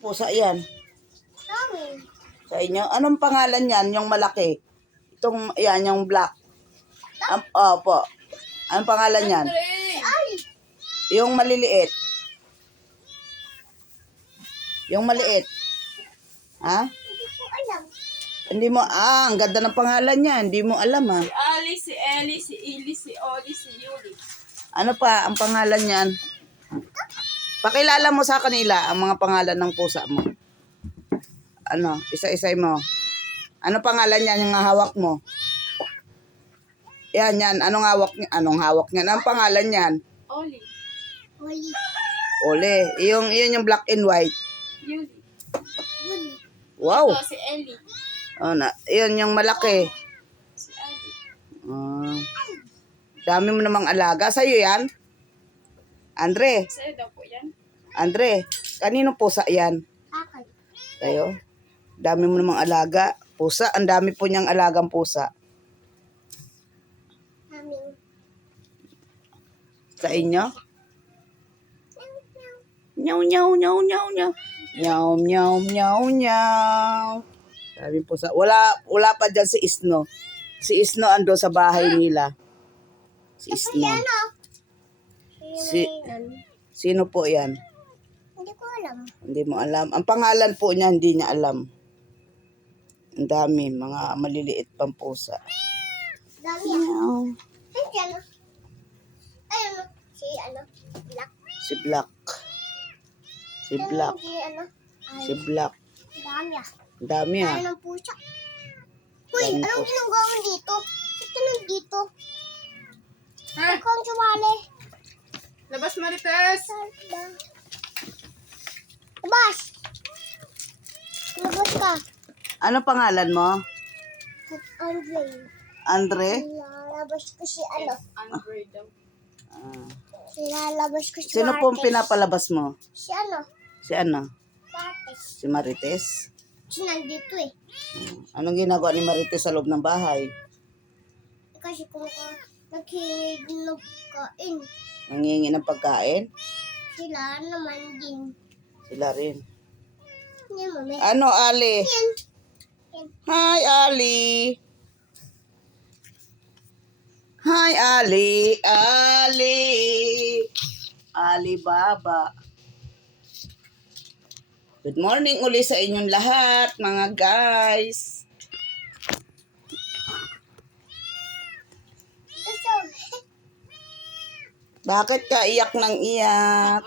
Pusa yan. Namin. Sa inyo. Anong pangalan yan? Yung malaki. Itong, yan, yung black. Opo. Anong pangalan yan? Ay! Yung maliliit. Yung maliit. Ha? Hindi ko alam. Hindi mo, ang ganda ng pangalan niya. Hindi mo alam, ha? Si Ali, si Ellie, si Ili, si Oli, si Yuli. Ano pa ang pangalan niyan? Pakilala mo sa kanila ang mga pangalan ng pusa mo. Ano, isa-isay mo. Ano pangalan niyan yung hawak mo? Yan, yan. Anong hawak niya? Anong hawak niyan? Anong pangalan niyan? Oli, Wali. Ole. Iyon yung black and white. Yuli. Wali. Wow. Ito, si Ellie, Oh, iyon yung malaki. si Ali. Dami mo namang alaga. Sa'yo yan? Andre. Sa'yo daw po yan. Andre. Kanino pusa yan? Akin. Sa'yo? Dami mo namang alaga. Pusa. Ang dami po niyang alagang pusa. Namin. Sa inyo? Nyaw, nyaw, nyaw, nyaw, nyaw. Nyaw, nyaw, nyaw, nyaw. Sabi po wala pa dyan si Isno. Si Isno ando sa bahay nila. Si Isno. Ano? Si- Sino po yan? Hindi ko alam. Hindi mo alam. Ang pangalan po niya, hindi niya alam. Ang dami, mga maliliit pang pusa. Dami ah. Meow. Ay, ano? Ay, ano? Si ano? Black. Si Black. Si Black. Si ano? Ay, Si Black. dami ah. Ang dami, ha? Dami ng pusa. Uy, Daming anong pusa. ginagawa mo dito? Ito nandito. Ha? Ikaw ang sumali. Labas, Marites! Labas! Labas ka. Ano pangalan mo? Andre. Andre? Lalabas ko si ano. Android daw. Lalabas ko si Sino pong Martes. pinapalabas mo? Si ano? Si ano? Martes. Si Marites? Si nandito eh. Anong ginagawa ni Marites sa loob ng bahay? Kasi kung naghihingi ng kain, Nangingi ng pagkain? sila naman din. Sila rin. Hindi mo, may... Ano, Ali? Yan. Hi, Ali. Hi, Ali. Ali. Ali Baba. Good morning uli sa inyong lahat, mga guys. Ito. Bakit ka iyak ng iyak?